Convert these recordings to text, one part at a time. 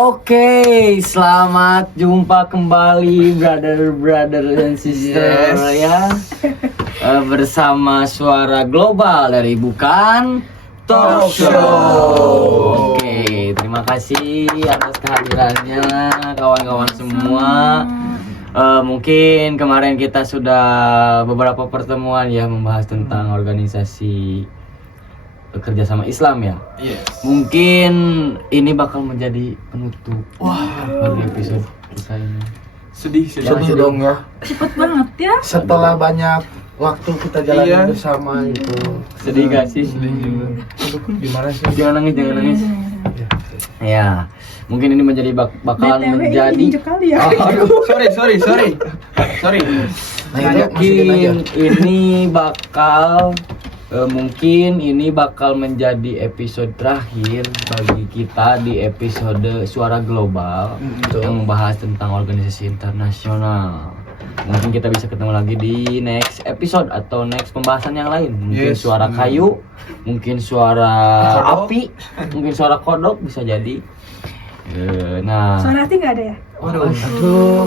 Oke, selamat jumpa kembali brother dan sister ya. Bersama Suara Global dari Bukan Talk Show. Oke, terima kasih atas kehadirannya kawan-kawan semua. Mungkin kemarin kita sudah beberapa pertemuan ya membahas tentang organisasi kerjasama Islam ya. Yes. Mungkin ini bakal menjadi penutup bagi episode kita ini. Sedih dong ya. Cepet banget ya. Setelah banyak waktu kita jalan bersama itu. Sedih gak sih? Sedih juga. Gimana sih? Jangan nangis. Ya, mungkin ini menjadi bakalan BTW menjadi. ini injuk kali ya. Sorry. Mungkin ini bakal mungkin ini bakal menjadi episode terakhir bagi kita di episode Suara Global yang membahas tentang organisasi internasional. Mungkin kita bisa ketemu lagi di next episode atau next pembahasan yang lain. Mungkin suara kayu, mungkin suara api, mungkin suara kodok bisa jadi. Nah, Suara hati nggak ada ya? Aduh,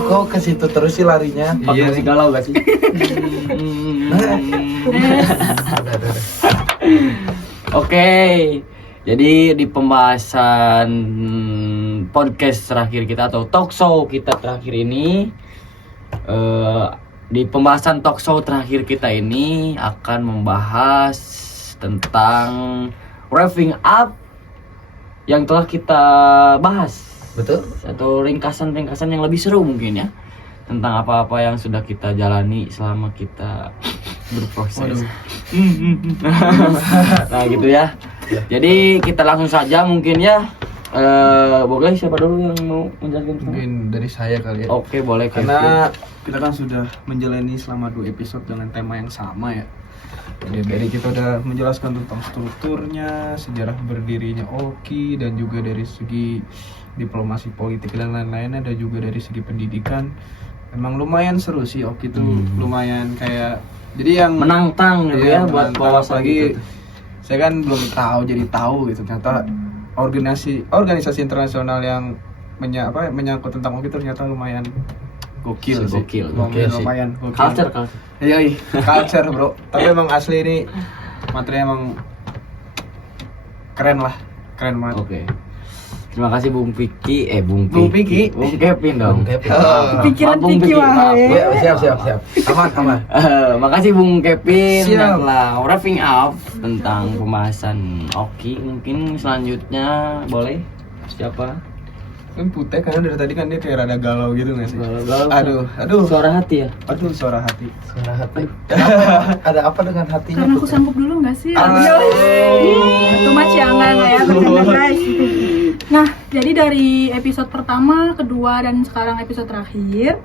kok ke situ terus sih larinya? pakai musik galau gak sih? Oke, jadi di pembahasan podcast terakhir kita atau talk show kita terakhir ini, di pembahasan talk show terakhir kita ini akan membahas tentang wrapping up yang telah kita bahas. Betul? Atau ringkasan-ringkasan yang lebih seru mungkin ya, tentang apa-apa yang sudah kita jalani selama kita berproses. Nah gitu ya. Jadi kita langsung saja mungkin ya. Boleh siapa dulu yang mau menjelaskan? Mungkin dari saya kali ya. Oke, boleh. Karena kita kan sudah menjalani selama 2 episode dengan tema yang sama ya. Jadi dari kita udah menjelaskan tentang strukturnya, sejarah berdirinya Oki, dan juga dari segi diplomasi politik dan lain-lainnya, dan juga dari segi pendidikan. Emang lumayan seru sih Oki itu, lumayan kayak jadi yang menantang gitu ya buat bawa wawasan lagi. gitu. Saya kan belum tahu gitu ternyata organisasi internasional yang menyangkut tentang Oki ternyata lumayan gokil sih. Lumayan gokil. Culture. Iya, culture bro. Tapi emang asli ini materi emang keren banget. Oke. Terima kasih Bung Piki, Bung Kevin dong. Pikiran Bung Piki Piki, maaf. Ya, siap. Aman. Makasih Bung Kevin Siap. yang telah wrapping up tentang pembahasan Oki. Mungkin selanjutnya boleh siapa? Kan Putih karena dari tadi kan dia kayak rada galau gitu nggak sih? Galau. Aduh. Suara hati ya? Aduh, suara hati. Suara hati. Ada apa dengan hatinya? Karena aku sanggup dulu nggak sih? Aduh. Itu mah ciangan ya, bercanda guys. Nah, jadi dari episode pertama, kedua, dan sekarang episode terakhir,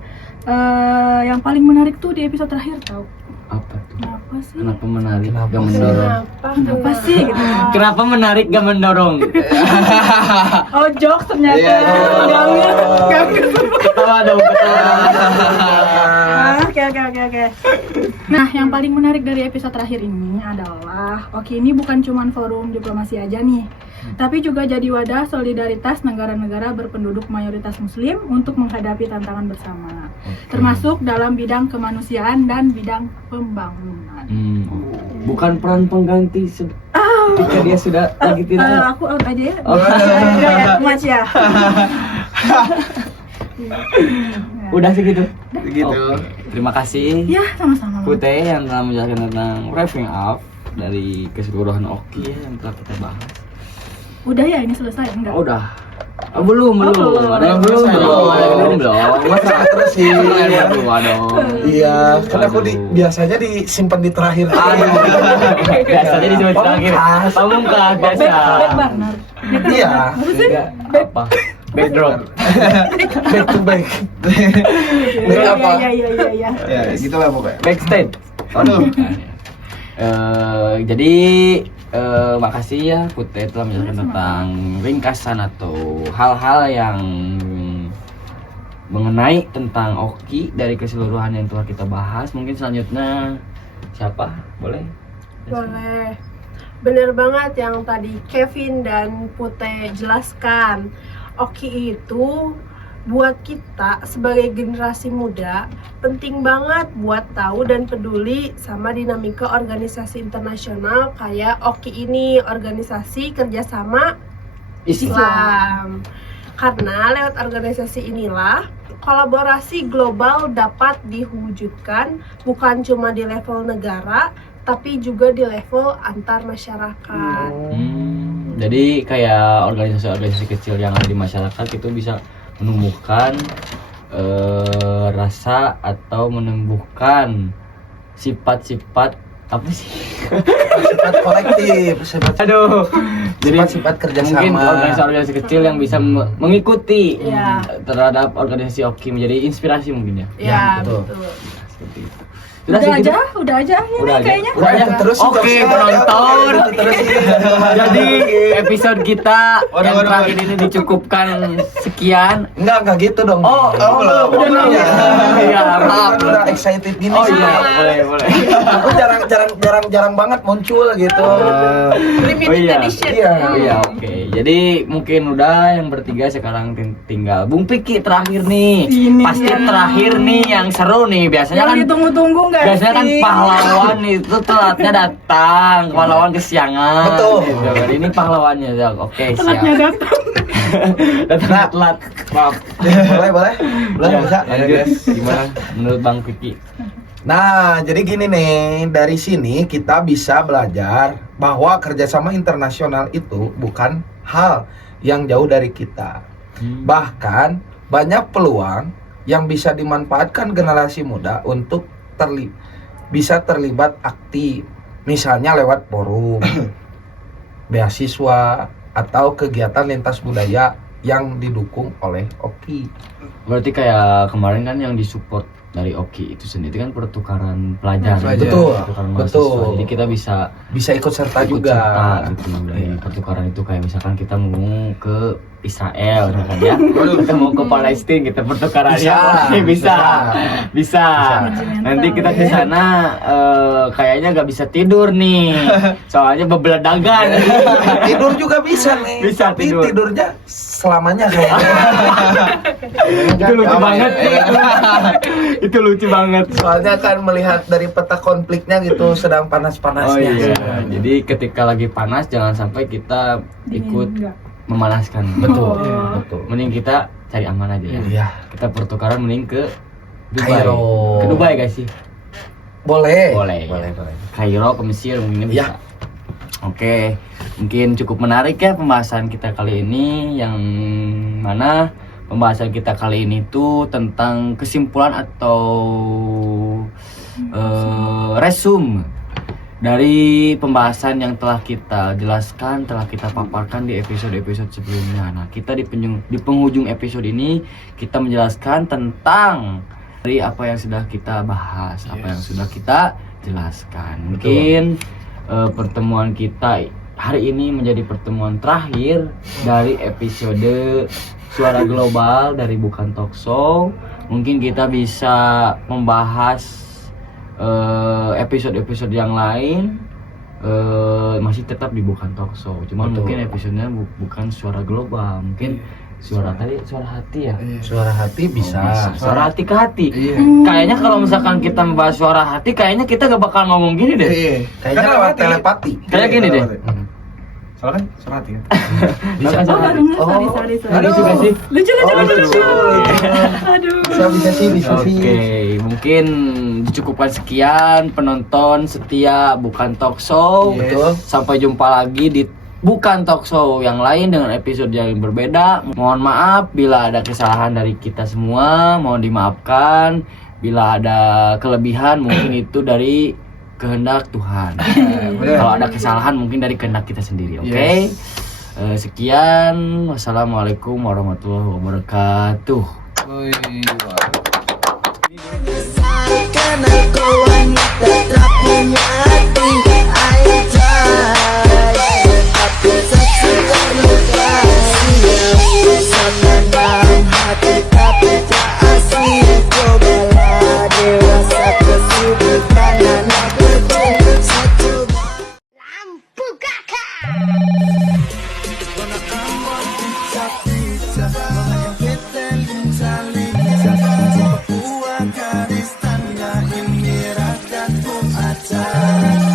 yang paling menarik tuh di episode terakhir tau? Apa tuh? Kenapa sih? Kenapa menarik? Kenapa Gak sih? mendorong? Kenapa sih? Gitu. Kenapa menarik gak mendorong? Oh, jokes ternyata. Iya. Ganggu. Ketawa dong, Oke. Nah, yang paling menarik dari episode terakhir ini adalah Oki ini bukan cuma forum diplomasi aja nih, tapi juga jadi wadah solidaritas negara-negara berpenduduk mayoritas muslim untuk menghadapi tantangan bersama, termasuk dalam bidang kemanusiaan dan bidang pembangunan. Bukan peran pengganti ketika dia sudah lagi tidak. Aku out aja ya. Oh. Mas ya. Udah segitu. Begitu. Oke. Terima kasih Ya, sama-sama. Putih yang telah menjelaskan tentang wrapping up dari keseluruhan Oki yang telah kita bahas. Udah ya, ini selesai enggak? Udah. Belum. Masa terus sih? Dong. Iya, kan aku Aduh. biasanya disimpan di terakhir. Biasanya disebut terakhir. Pamungkas biasa. Back burner. Iya. Apa? Backdrop. Back to back. Back apa? Iya. Ya, gitulah pokoknya. Backstage. Aduh. Jadi makasih ya Putih telah menjelaskan tentang ringkasan atau hal-hal yang mengenai tentang Oki dari keseluruhan yang telah kita bahas. Mungkin selanjutnya siapa? Boleh? Boleh. Bener banget yang tadi Kevin dan Putih jelaskan. Oki itu buat kita sebagai generasi muda penting banget buat tahu dan peduli sama dinamika organisasi internasional kayak Oki ini, organisasi kerjasama Islam. Karena lewat organisasi inilah kolaborasi global dapat diwujudkan bukan cuma di level negara tapi juga di level antar masyarakat. Jadi kayak organisasi-organisasi kecil yang ada di masyarakat itu bisa menumbuhkan rasa atau menumbuhkan sifat-sifat apa sih? Sifat kolektif, Jadi sifat kerjasama. mungkin organisasi kecil yang bisa mengikuti Iya. terhadap organisasi Oki menjadi inspirasi mungkin ya. Ya, betul. betul. Seperti itu. Udah sih, gitu. aja ini Udah aja. kayaknya. Udah ya, terus Oke, penonton. Jadi episode kita yang Waduh. terakhir ini dicukupkan sekian. Enggak gitu dong. Oh, belum. udah nanya. Iya, maaf. Udah excited gini Oh sih. iya, boleh. Aku jarang banget muncul gitu. Limited edition. Iya. Oke. Jadi mungkin udah yang bertiga sekarang tinggal Bung Piki terakhir nih. Ini Pasti dia. terakhir nih yang seru nih. Biasanya Yang kan ditunggu-tunggu nggak biasanya kan sih? pahlawan itu telatnya datang, pahlawan kesiangan. Betul. Gitu kan. Ini pahlawannya, Zak. Oke, Telatnya siap. datang. Datang telat. Maaf. Boleh Ya, bisa. lanjut. Gimana menurut Bang Piki? Nah, jadi gini nih, dari sini kita bisa belajar bahwa kerjasama internasional itu bukan hal yang jauh dari kita. Bahkan banyak peluang yang bisa dimanfaatkan generasi muda untuk bisa terlibat aktif, misalnya lewat forum, beasiswa, atau kegiatan lintas budaya yang didukung oleh Oki. Berarti kayak kemarin kan yang disupport dari Oki itu sendiri kan pertukaran pelajar. Betul, Pertukaran betul. mahasiswa. Jadi kita bisa Ikut serta ikut juga. serta gitu dari pertukaran itu, kayak misalkan kita mau ke Israel misalkan ya, kita mau ke Palestina, kita pertukaran Bisa, ya. Oke, bisa. bisa. Nanti kita ke sana kayaknya nggak bisa tidur nih, soalnya bebeledagan. Tidur juga bisa nih, Bisa tapi tidur. tidurnya selamanya kayaknya. Itu lucu banget. Itu lucu banget. Soalnya kan melihat dari peta konfliknya gitu sedang Oh panas-panasnya. iya. Jadi ketika lagi panas jangan sampai kita ikut Enggak. memanaskan. Betul, Oh. betul. Mending kita cari aman aja ya. Iya. Kita pertukaran mending ke Dubai. Kairo. Ke Dubai guys sih. Boleh. Boleh. Kairo ke Mesir mungkin bisa. Iya. Oke, mungkin cukup menarik ya pembahasan kita kali ini, yang mana pembahasan kita kali ini tuh tentang kesimpulan atau resume dari pembahasan yang telah kita jelaskan, telah kita paparkan di episode-episode sebelumnya. Nah, kita di penghujung episode ini kita menjelaskan tentang dari apa yang sudah kita bahas, apa yang sudah kita jelaskan. Mungkin pertemuan kita hari ini menjadi pertemuan terakhir dari episode Suara Global dari Bukan Talk Show. Mungkin kita bisa membahas episode-episode yang lain masih tetap di Bukan Talk Show, cuman Betul. mungkin episodenya bukan Suara Global, mungkin suara hati ya. Suara hati bisa. Suara hati ke hati. Iya. Kayaknya kalau misalkan kita membahas suara hati, kayaknya kita gak bakal ngomong gini deh. Iya. Kayaknya Karena lewat hati. telepati. Kayak gini deh. Soalnya kan suara hati kan. Bisa. Bahkan Oh, suara baru hati. nggak, sorry. Aduh, juga sih. Lucu. lucu. Aduh. Bisa sih. Oke, mungkin dicukupkan sekian penonton setia Bukan Talk Show. Yes. Betul. Sampai jumpa lagi di Bukan Talk Show yang lain dengan episode yang berbeda. Mohon maaf bila ada kesalahan dari kita semua, mohon dimaafkan. Bila ada kelebihan mungkin itu dari kehendak Tuhan. Kalau ada kesalahan mungkin dari kehendak kita sendiri, oke? Yes. Sekian, wassalamualaikum warahmatullahi wabarakatuh. Wih, wah. Kenal kau wanita tak punya hati Aku saksi terluka Sana dalam hati tapi tak asli Cobalah dewasa kesudutan anak kecil Satu lampu kakak ini ragaku acara